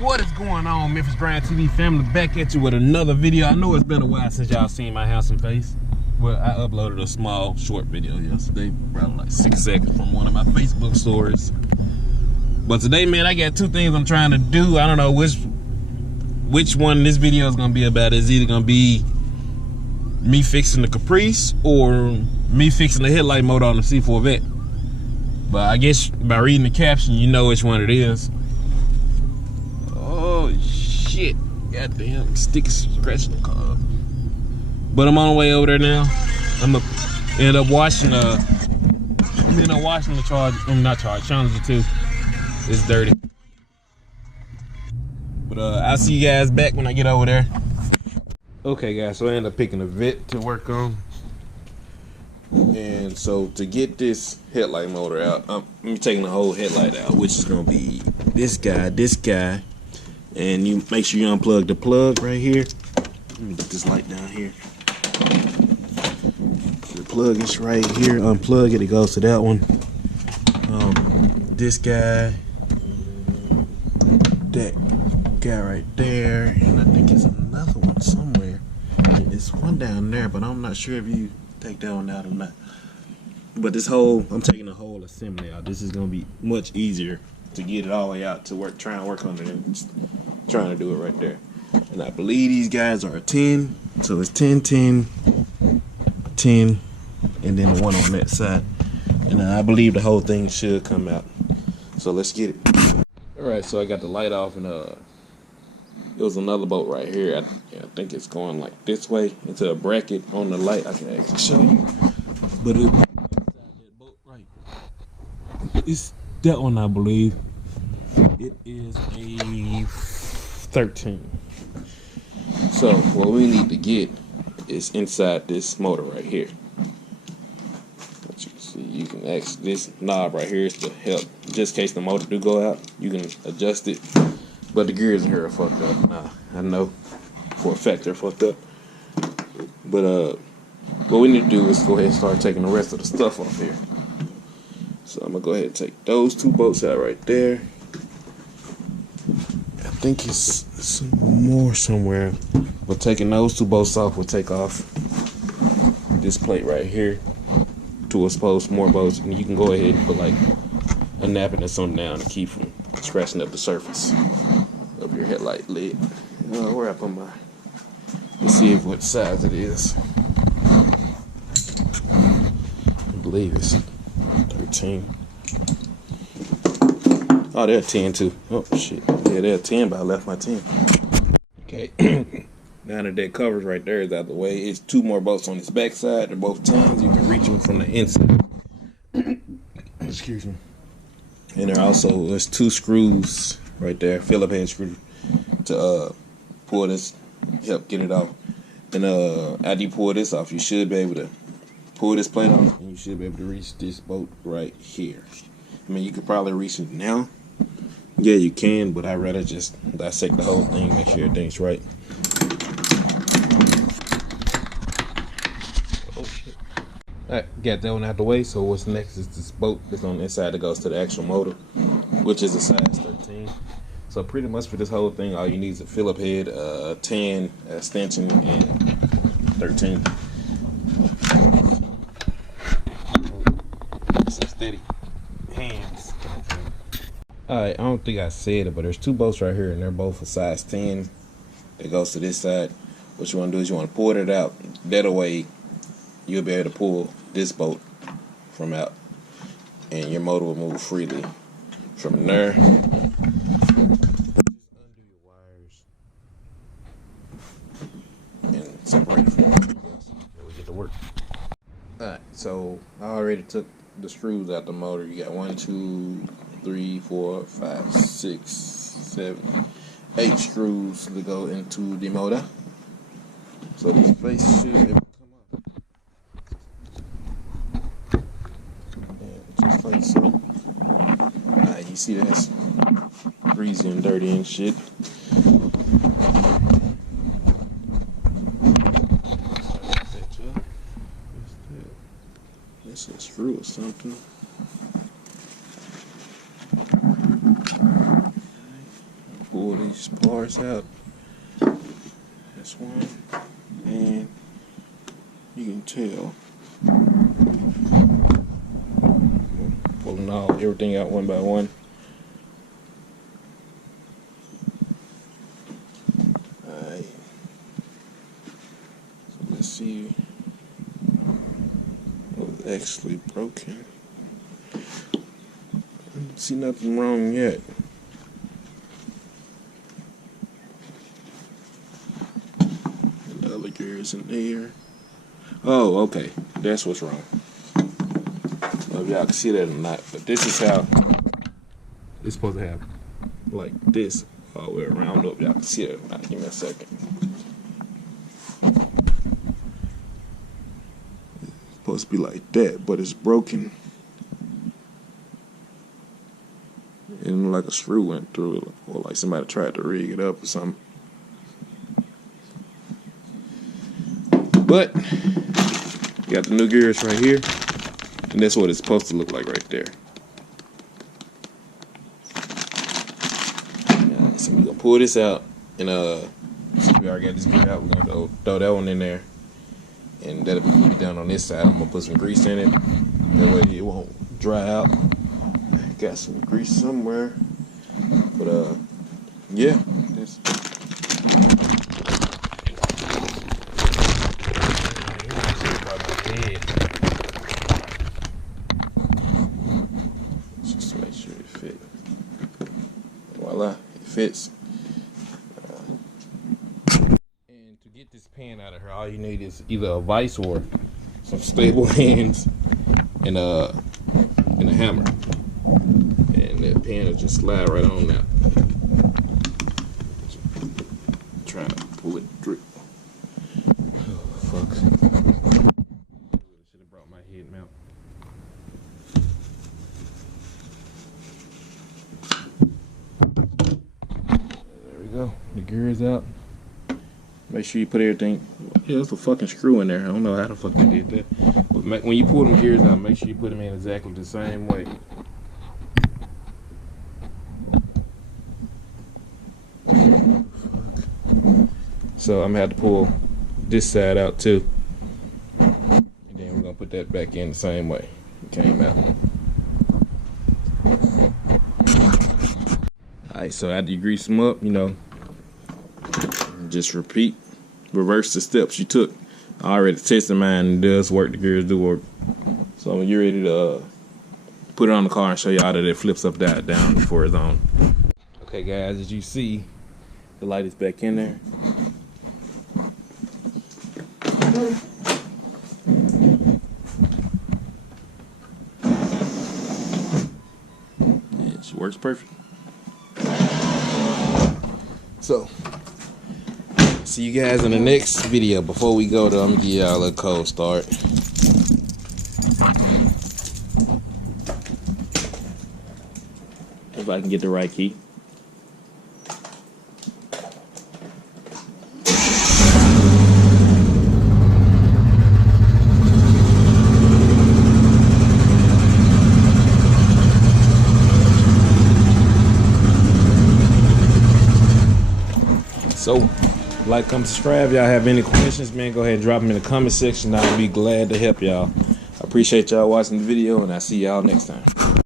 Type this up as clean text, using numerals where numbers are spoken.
What is going on, Memphis Brand TV family? Back at you with another video. I know it's been a while since y'all seen my handsome face. Well, I uploaded a small short video yesterday, probably like 6 seconds from one of my Facebook stories. But today, man, I got two things I'm trying to do. I don't know which one this video is gonna be about. It's either gonna be me fixing the Caprice or me fixing the headlight motor on the C Corvette. But I guess by reading the caption, you know which one it is. Oh shit! Goddamn, stick scratching the car. But I'm on the way over there now. I'm gonna end up washing the charge. Challenger 2. It's dirty. But I'll see you guys back when I get over there. Okay, guys. So I ended up picking a Vette to work on. And so to get this headlight motor out, I'm taking the whole headlight out, which is gonna be this guy, and you make sure you unplug the plug right here. Let me get this light down here. The plug is right here. Unplug it. It goes to that one. This guy, that guy right there, and I think it's another one somewhere. There's one down there, but I'm not sure if you take that one out or not. But this whole, I'm taking the whole assembly out. This is gonna be much easier to get it all the way out to work, trying to work on it and trying to do it right there. And I believe these guys are a 10, so it's 10, 10, 10, and then the one on that side. And I believe the whole thing should come out. So let's get it. All right, so I got the light off, and it was another bolt right here. I think it's going like this way into a bracket on the light. I can actually show you, but it's that bolt right. It's that one, I believe. It is a 13. So what we need to get is inside this motor right here. As you can see, you can actually, this knob right here is to help, just in case the motor do go out, you can adjust it. But the gears here are fucked up. Nah, I know for a fact they're fucked up. But what we need to do is go ahead and start taking the rest of the stuff off here. So I'm gonna go ahead and take those two bolts out right there. I think it's some more somewhere. But taking those two bolts off will take off this plate right here to expose more bolts, and you can go ahead and put like a napping or something down to keep from scratching up the surface of your headlight lid. Where I put my, let's see what size it is. I believe it's 13. Oh, they're 10 too. Oh shit. Yeah, they're 10, but I left my 10. Okay. Now that that covers right there is out of the way, it's two more bolts on this back side. They're both 10s. You can reach them from the inside. Excuse me. And there's two screws right there, Phillips head screw, to pull this, help get it off. And after you pull this off, you should be able to pull this plate off, and you should be able to reach this bolt right here. I mean, you could probably reach it now. Yeah, you can, but I'd rather just dissect the whole thing, make sure everything's right. Oh shit. Alright, got that one out the way. So what's next is this bolt that's on the inside that goes to the actual motor, which is a size 13. So pretty much for this whole thing, all you need is a Phillips head, 10 extension, and 13. Some steady hands. Alright, I don't think I said it, but there's two bolts right here, and they're both a size 10. That goes to this side. What you want to do is you want to pull it out. That way, you'll be able to pull this bolt from out, and your motor will move freely from there. Undo your wires and separate it from everything else. Then we get to work. Alright, so I already took the screws out the motor. You got 1, 2, 3, 4, 5, 6, 7, 8 screws to go into the motor. So this face should be able to come up. And just like so. Alright, you see that's greasy and dirty and shit. That's a screw or something. pull these parts out. That's one, and you can tell. Pulling everything out one by one. Alright. So let's see what's actually broken. I don't see nothing wrong yet. And the other gears in there. Oh, okay. That's what's wrong. I don't know if y'all can see that or not, but this is how it's supposed to have, like this, all the way around up. Y'all can see it or not. Give me a second. It's supposed to be like that, but it's broken. And like a screw went through it, or like somebody tried to rig it up or something. But you got the new gears right here, and that's what it's supposed to look like right there. Alright, so we're gonna pull this out, and we already got this gear out. We're gonna throw that one in there, and that'll be down on this side. I'm gonna put some grease in it, that way it won't dry out. Got some grease somewhere, but yeah, that's. Just make sure it fits. Voila, it fits. And to get this pan out of here, all you need is either a vise or some stable hands and a hammer. And that pan will just slide right on now. Trying to pull it drip. Oh, fuck. Should have brought my head mount. There we go. The gear is out. Make sure you put everything. Yeah, there's a fucking screw in there. I don't know how the fuck they did that. But when you pull them gears out, make sure you put them in exactly the same way. So I'm gonna have to pull this side out too, and then we're gonna put that back in the same way it came out. Alright, so after you grease them up, you know, just reverse the steps you took. I already tested mine, and it does work. The gears do work. So when you're ready to put it on the car and show you how that it flips up down before it's on. Okay guys, as you see, the light is back in there. Yeah, she works perfect. So, see you guys in the next video. Before we go though, I'm gonna give y'all a little cold start. If I can get the right key. So, like, comment, subscribe. Y'all have any questions, man, go ahead and drop them in the comment section. I'll be glad to help y'all. I appreciate y'all watching the video, and I'll see y'all next time.